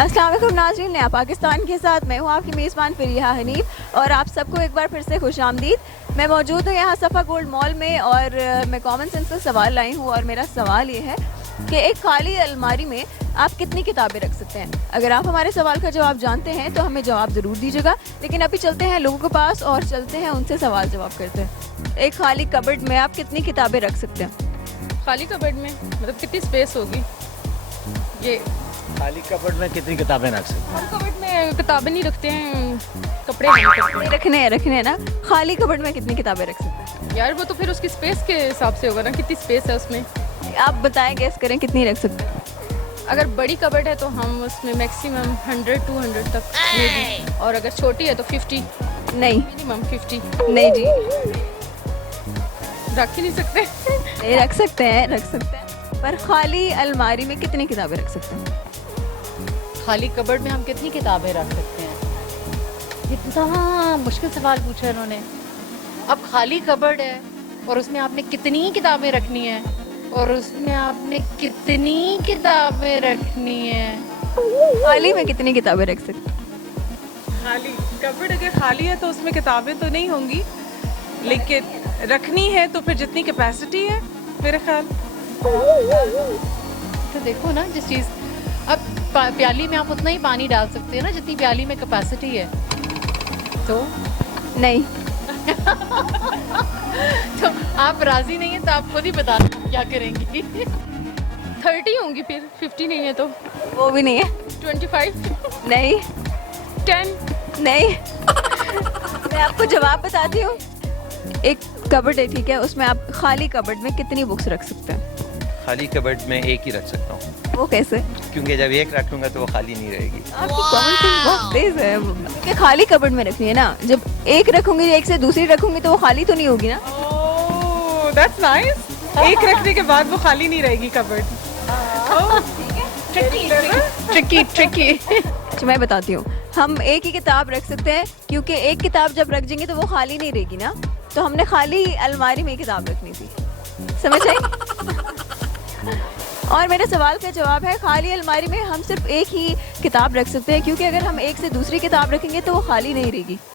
अस्सलाम वालेकुम नाज़रीन, नया पाकिस्तान के साथ मैं हूँ आपकी मेज़बान फ़रीहा हनीफ और आप सबको एक बार फिर से खुशामदीद। मैं मौजूद हूँ यहाँ सफ़ा गोल्ड मॉल में और मैं कॉमन सेंस का सवाल लाई हूँ और मेरा सवाल ये है कि एक खाली अलमारी में आप कितनी किताबें रख सकते हैं। अगर आप हमारे सवाल का जवाब जानते हैं तो हमें जवाब ज़रूर दीजिएगा, लेकिन अभी चलते हैं लोगों के पास और चलते हैं उनसे सवाल जवाब करते हैं। एक खाली कबर्ड में आप कितनी किताबें रख सकते हैं? खाली कबर्ड में मतलब कितनी स्पेस होगी? ये खाली कबर्ड में कितनी किताबें रख सकते हम कबर्ड में किताबें नहीं रखते हैं, कपड़े नहीं रखते हैं। रखने हैं ना। खाली कबर्ड में कितनी किताबें रख सकते हैं? यार वो तो फिर उसकी स्पेस के हिसाब से होगा ना, कितनी स्पेस है उसमें। आप बताएं, गेस करें कितनी रख सकते हैं? अगर बड़ी कबर्ड है तो हम उसमें मैक्सिमम 100-200 तक maybe। और अगर छोटी है तो 50 नहीं मिनिमम 50 नहीं जी, रख ही नहीं सकते। ये रख सकते हैं पर खाली अलमारी में कितनी किताबें रख सकते हैं? खाली कबर्ड में हम कितनी किताबें रख सकते हैं? इतना मुश्किल सवाल पूछा है उन्होंने। अब खाली कबर्ड है और उसमें आपने कितनी किताबें रखनी है और उसमें आपने कितनी किताबें रखनी है। खाली में कितनी किताबें रख सकते हैं? खाली कबर्ड अगर खाली है तो उसमें किताबें तो नहीं होंगी, लेकिन रखनी है तो फिर जितनी कैपेसिटी है मेरे ख्याल। तो देखो ना, जिस चीज़ अब प्याली में आप उतना ही पानी डाल सकते हैं ना जितनी प्याली में कैपेसिटी है। तो नहीं। तो आप राजी नहीं है तो आप खुद ही बताना क्या करेंगी। 30 होंगी फिर, 50 नहीं है तो वो भी नहीं है। 25 नहीं 10। नहीं। मैं आपको जवाब बताती हूँ। एक कबर्ड है, ठीक है, उसमें आप खाली कबर्ड में कितनी बुक्स रख सकते हैं? खाली कबर्ड में एक ही रख सकता हूँ, वो कैसे? क्योंकि जब एक रखूंगा तो वो खाली नहीं रहेगी। आपकी कॉमन सेंस बहुत तेज है। क्योंकि खाली कबर्ड में रखनी है ना, जब एक रखूंगी एक से दूसरी रखूंगी तो वो खाली तो नहीं होगी ना। Oh that's nice. एक रखने के बाद वो खाली नहीं रहेगी कबर्ड। ट्रिकी। अच्छा मैं बताती हूँ, हम एक ही किताब रख सकते हैं क्योंकि एक किताब जब रख देंगे तो वो खाली नहीं रहेगी ना, तो हमने खाली अलमारी में किताब रखनी थी। समझ आई? और मेरे सवाल का जवाब है खाली अलमारी में हम सिर्फ एक ही किताब रख सकते हैं क्योंकि अगर हम एक से दूसरी किताब रखेंगे तो वो खाली नहीं रहेगी।